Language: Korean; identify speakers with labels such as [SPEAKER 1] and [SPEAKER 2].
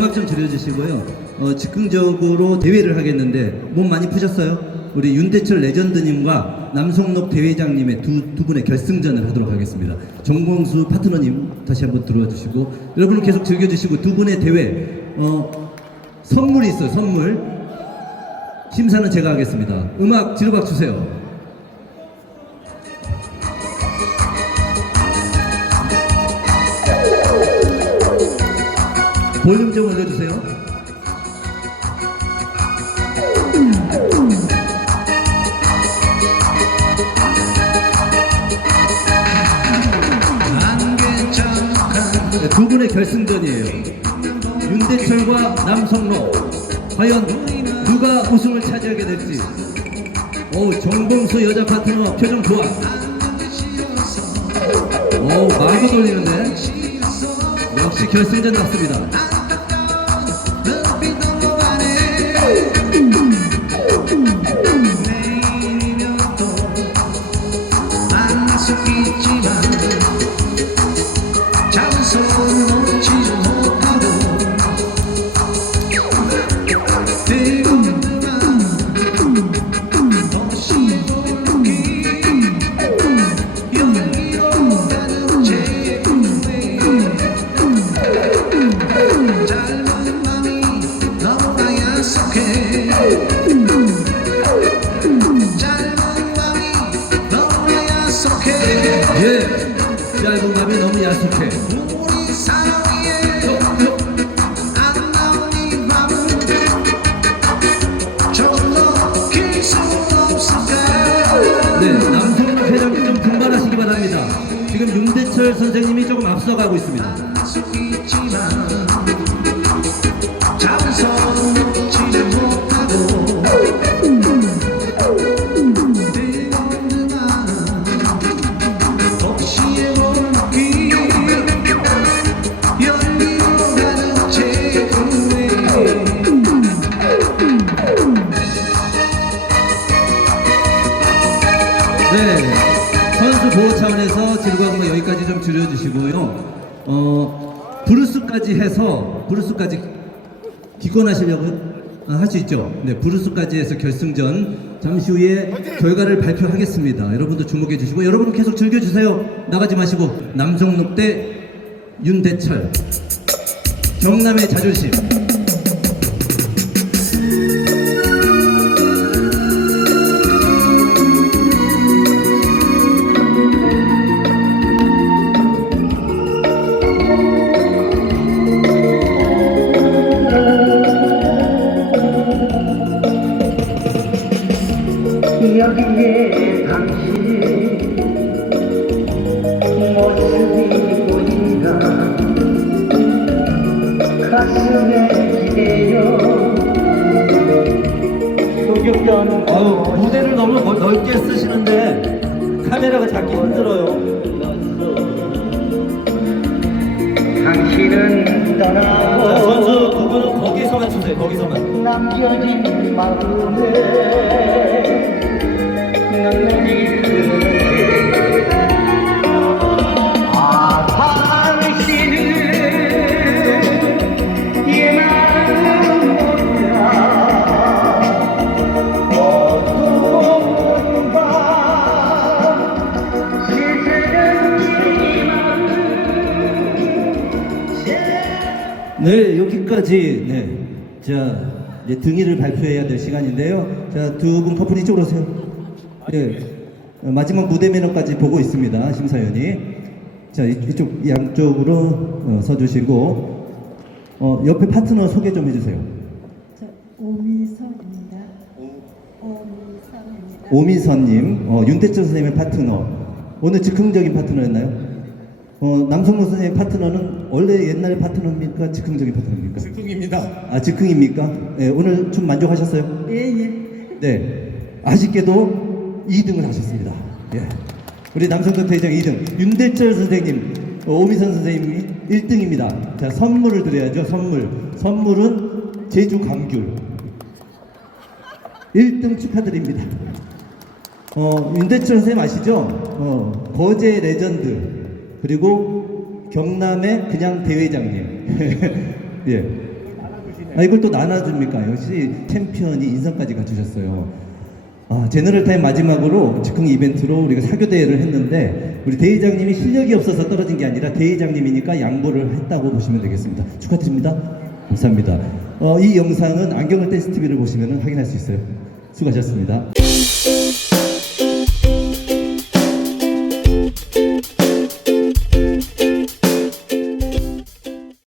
[SPEAKER 1] 음악 좀 들려주시고요. 어, 즉흥적으로 대회를 하겠는데 몸 많이 푸셨어요? 우리 윤대철 레전드님과 남성록 대회장님의 두, 두 분의 결승전을 하도록 하겠습니다. 정봉수 파트너님 다시 한번 들어와 주시고 여러분 계속 즐겨주시고 두 분의 대회 어, 선물이 있어요. 선물 심사는 제가 하겠습니다. 음악 지르박 주세요. 볼륨 좀 올려주세요. 네, 두 분의 결승전이에요. 윤대철과 남성로. 과연 누가 우승을 차지하게 될지. 오, 정봉수 여자 파트너 표정 좋아. 오, 마구 돌리는데. 역시 결승전 같습니다. 예. 짧은 밤이 너무 야속해. 네, 남성로 회장님 좀 분발하시기 바랍니다. 지금 윤대철 선생님이 조금 앞서가고 있습니다. 네, 선수 보호 차원에서 뭐 여기까지 좀 줄여주시고요. 어, 브루스까지 해서 브루스까지 기권하시려고요? 아, 할수 있죠. 네, 브루스까지 해서 결승전 잠시 후에 결과를 발표하겠습니다. 여러분도 주목해 주시고 여러분 계속 즐겨주세요. 나가지 마시고 남성록 대 윤대철 경남의 자존심. 넓- 넓게 쓰시는데 카메라가 잡기 힘들어요.
[SPEAKER 2] 당신은
[SPEAKER 1] 자,
[SPEAKER 2] 떠나고
[SPEAKER 1] 선수 두 분은 거기서만 주세요. 거기서만.
[SPEAKER 2] 남겨진 마음에 널리 흐
[SPEAKER 1] 네, 여기까지. 네. 자, 이제 등위를 발표해야 될 시간인데요. 자, 두 분 커플 이쪽으로 오세요. 네. 어, 마지막 무대 매너까지 보고 있습니다. 심사위원이. 자, 이- 이쪽 양쪽으로 어, 서주시고, 어, 옆에 파트너 소개 좀 해주세요.
[SPEAKER 3] 저 오미선입니다. 오미선입니다.
[SPEAKER 1] 오미선님, 어, 윤대철 선생님의 파트너. 오늘 즉흥적인 파트너였나요? 어, 남성모 선생님의 파트너는 원래 옛날 파트너입니까? 즉흥적인 파트너입니까?
[SPEAKER 4] 즉흥입니다.
[SPEAKER 1] 아, 즉흥입니까? 네, 오늘 좀 만족하셨어요?
[SPEAKER 3] 예, 예.
[SPEAKER 1] 네. 아쉽게도 2등을 하셨습니다. 예. 우리 남성도 대장 2등. 윤대철 선생님, 어, 오미선 선생님이 1등입니다. 자, 선물을 드려야죠, 선물. 선물은 제주 감귤. 1등 축하드립니다. 어, 윤대철 선생님 아시죠? 어, 거제 레전드. 그리고 경남의 그냥 대회장님. 예. 아, 이걸 또 나눠줍니까? 역시 챔피언이 인성까지 갖추셨어요. 아, 제너럴 타임 마지막으로 즉흥 이벤트로 우리가 사교 대회를 했는데 우리 대회장님이 실력이 없어서 떨어진 게 아니라 대회장님이니까 양보를 했다고 보시면 되겠습니다. 축하드립니다. 감사합니다. 어, 이 영상은 안경을 댄스 TV를 보시면 확인할 수 있어요. 수고하셨습니다.